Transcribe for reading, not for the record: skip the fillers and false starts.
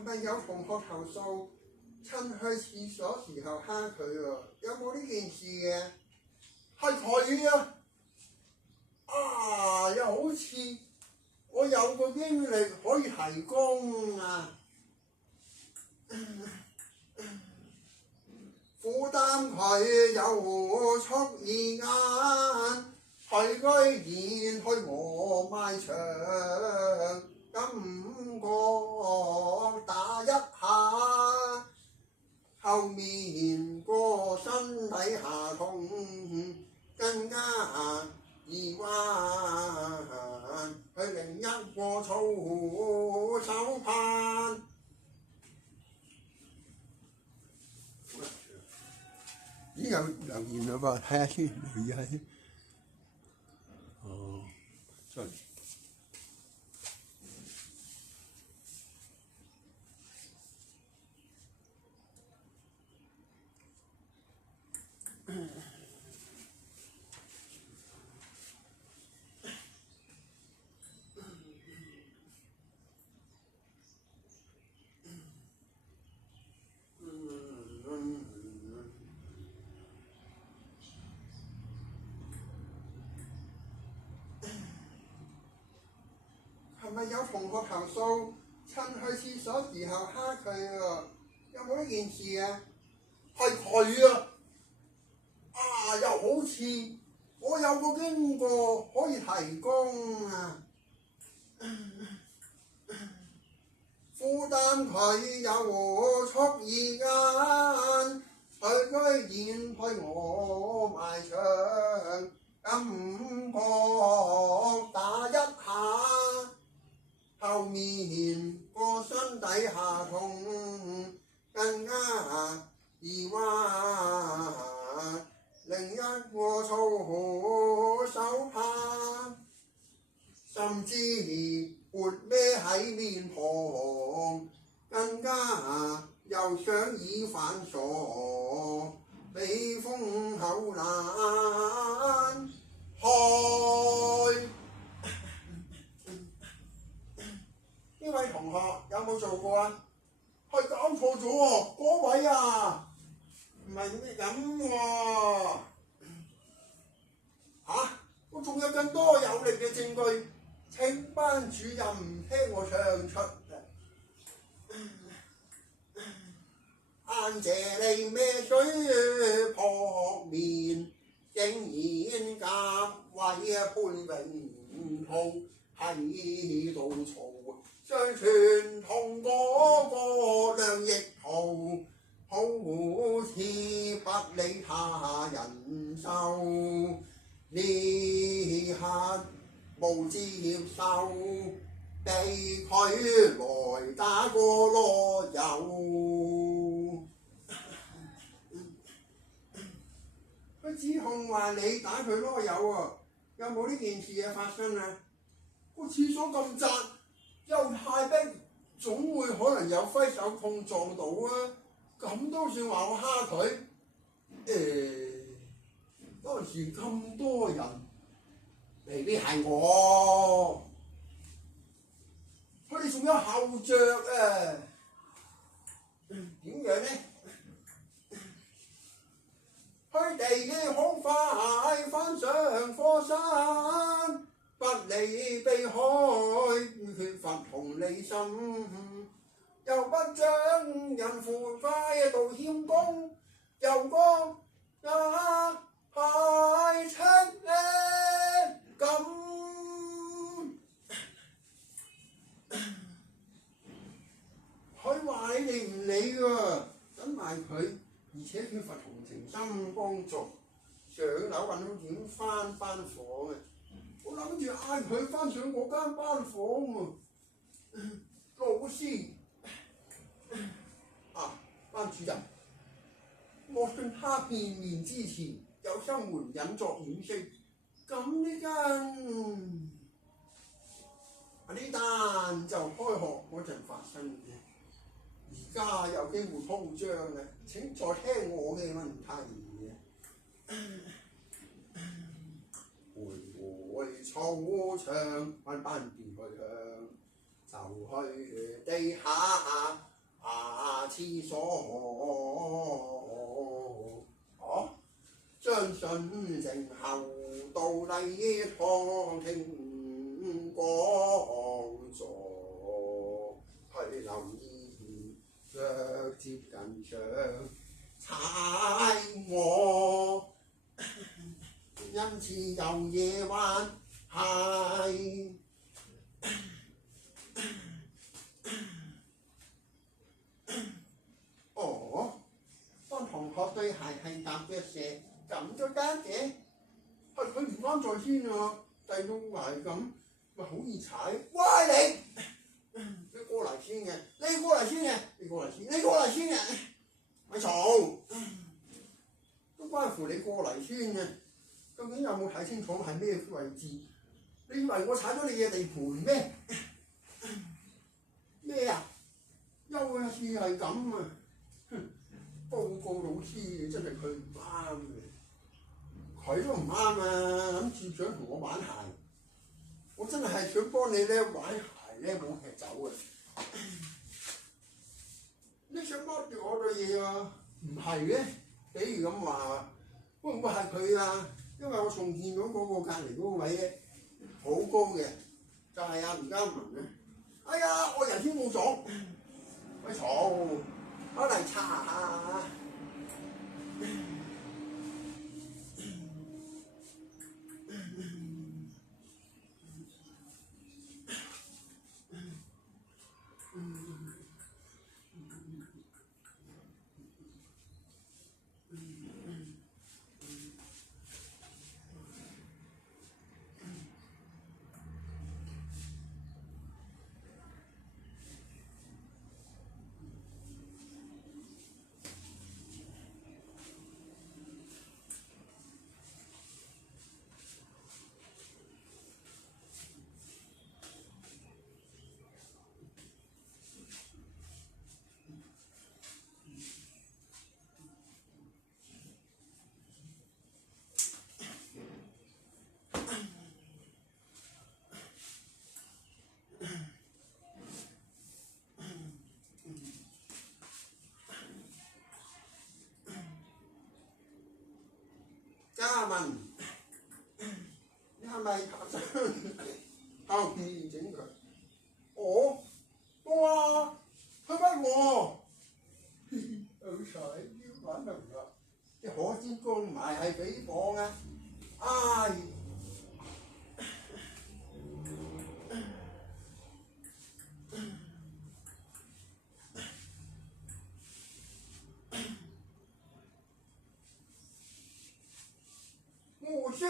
係咪有同學投訴趁去廁所時候蝦佢喎？有冇呢件事嘅？係佢啊！又好似我有個經歷可以提供啊！負擔佢有蓄意間，佢居然去我埋牆，感覺打一下，後面個身體下痛，更加疑幻，佢另一個操手攀。咦，有留言嘞噃，睇下先留意下先。哦，sorry。係咪有同學投訴趁去廁所時候蝦佢喎？有冇呢件事嘅？係佢啊！又好似我有個經過可以提供啊！負擔佢有蓄意間，佢居然去我埋牆，感覺打一下，後面個身底下痛，更加疑幻，另一個操手攀，甚至活孭喺面龐，更加又想以反傻，避風口難開。呢位同學有冇做過啊？係搞錯咗喎，嗰位啊，唔係咩咁喎？我仲有更多有力嘅證據，請班主任聽我唱出。晏謝你咩水撲面，竟然夾位潘永浩喺度嘈，相傳同嗰個梁奕豪好似不理他人受，呢刻無接受，被佢來打個囉柚。佢指控話你打佢囉柚喎，有冇呢件事嘅發生啊？個廁所咁窄，又太逼，總會可能有揮手碰撞到啊！咁都算話我蝦佢？當時咁多人，未必係我。佢哋仲有後着啊！點樣呢？佢哋好快翻上課室，不理避開，缺乏同理心，又不將人扶快道歉功，又講排斥咁。佢話你哋唔理喎，等埋佢，而且缺乏同情心幫助，上樓揾到點翻班房嘅。我諗住嗌佢翻上嗰間班房喎。老師班主任，我信他見面之前有心瞞隱作掩飾，咁呢單就開學嗰陣發生嘅。而家有機會鋪張嘅，請再聽我嘅問題。回操場，班邊去向，就去地下廁所。將信成後到禮堂聽講座，去留意腳接近上踩我，因此有夜晚係。當同學對鞋係踏腳石，咁都得嘅，佢唔啱在先啊！第到鞋咁，咪好易踩。喂你過嚟先嘅，你過嚟先嘅，你過嚟先，你過嚟先嘅，咪嘈，都關乎你過嚟先嘅。究竟有冇睇清楚係咩位置？你以為我踩咗你嘅地盤咩？咩啊？有一次係咁啊！報告老師，真係佢唔啱嘅，佢都唔啱啊！諗住想同我玩鞋，我真係想幫你咧玩鞋咧冇踢走啊！你想剝奪我嘅嘢啊？唔係嘅，比如咁話，會唔會係佢啊？因為我仲見到嗰個隔離嗰個位咧好高嘅，就係阿吳嘉文咧。哎呀，我人先冇咗，喂嘈！我嚟查下。嘉文，你係咪後面整佢？我啊，佢屈我，好彩要玩明啦！啲可煎光埋係幾磅啊？唉！我識。